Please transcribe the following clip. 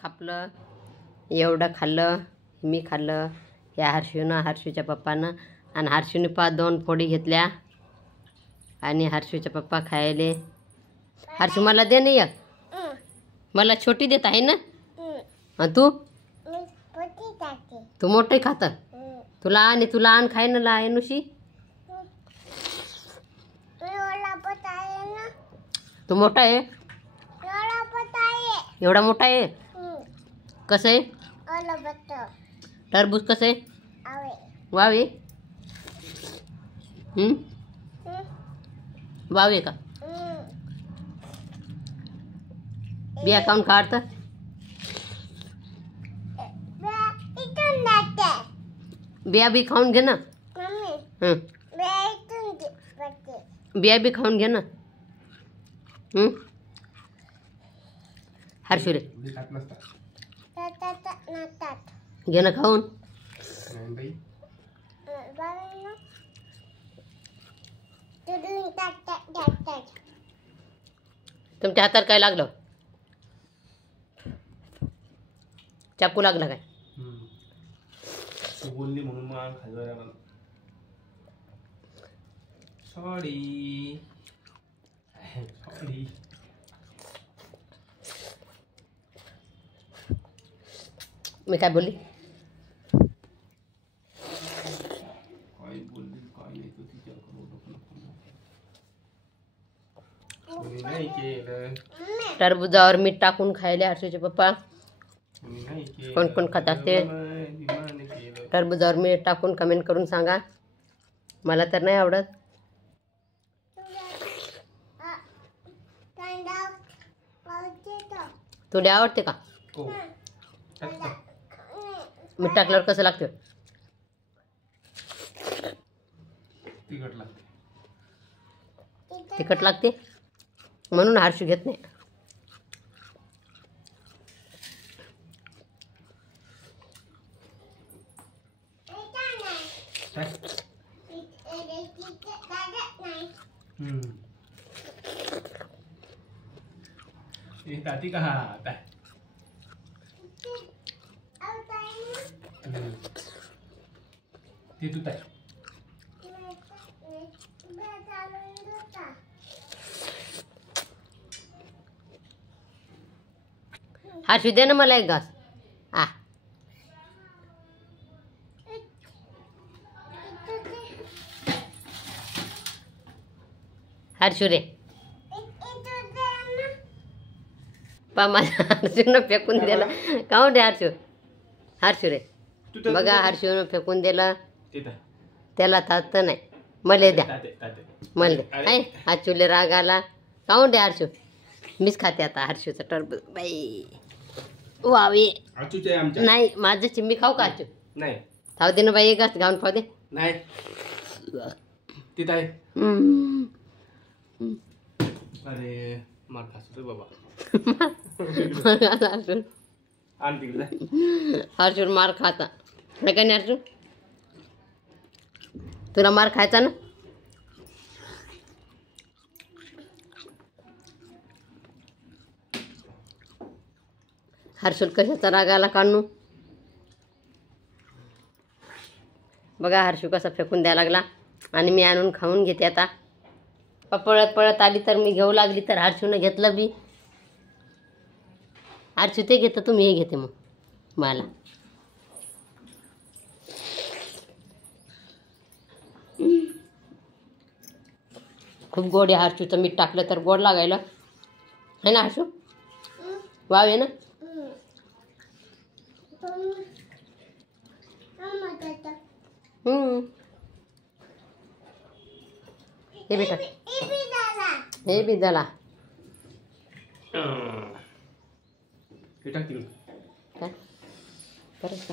खापलं एवढं खाल्लं, मी खाल्लं, या हर्षूनं, हर्षूच्या पप्पानं. आणि हर्षूने 2 फोडी घेतल्या आणि हर्षूच्या पप्पा खायले. हर्षू मला दे नाही एक, मला छोटी देत आहे ना. तू तू मोठे खात, तुला आण खाय ना ला नुशी. तू मोठा आहे, एवढा मोठा आहे. कसं आहे टरबूज, कसं आहे वावे. वावे का बिया खाऊन काढत. बिया बी खाऊन घे ना. बिया बी खाऊन घे ना. हर्षू रे घे ना खाऊन. तुमच्या हातात काय लागलं? चाकू लागला काय? बोलली म्हणून मग खाल्लं. सॉरी. मी काय बोलली? टरबुजावर मीठ टाकून खायले हर्षूचे पप्पा. कोण कोण खात असते टरबुजावर मीठ टाकून? कमेंट करून सांगा. मला तर नाही आवडत. तुला आवडते का? मीठ टाकल्यावर कसं लागतं? तिखट लागते म्हणून हर्षू घेत नाही. दाती कहा आता है? ते तू ताई हर्षू दे ना मला एक घास. हर्षू रे पा माझ्या हर्षूनं फेकून दिलं. काहून रे हर्षू? हर्षू रे बघा, हर्षूनं फेकून दिलं. त्याला तात नाही. मले द्या, मले आहे. हर्षूले राग आला. काहून रे हर्षू? मीच खाते आता हर्षूचं टरबूज. बाई वावे नाही माझं चिम्मी खाऊ का? हर्षू नाही खाऊ दे ना बाई, एक घास गाऊन खाऊ दे. नाही तिथं आहे. अरे मार खास बाबा. हर्षू मार खाता नाही का? नाही हर्षू तुला मार खायचा ना. हर्षूल कशाचा राग आला काढू? बघा हर्षू कसा फेकून द्यायला लागला. आणि मी आणून खाऊन घेते आता. पळत पळत आली तर मी घेऊ लागली तर हर्षूनं घेतलं बी. हर्षू ते घेतं, तुम्ही हे घेते मग मला. खूप गोड आहे हर्षूचं. मीठ टाकलं तर गोड लागायला है ना हर्षू? वाव आहे ना. हे बेटा हे बी झाला. हे टाक तिकडे. काय परत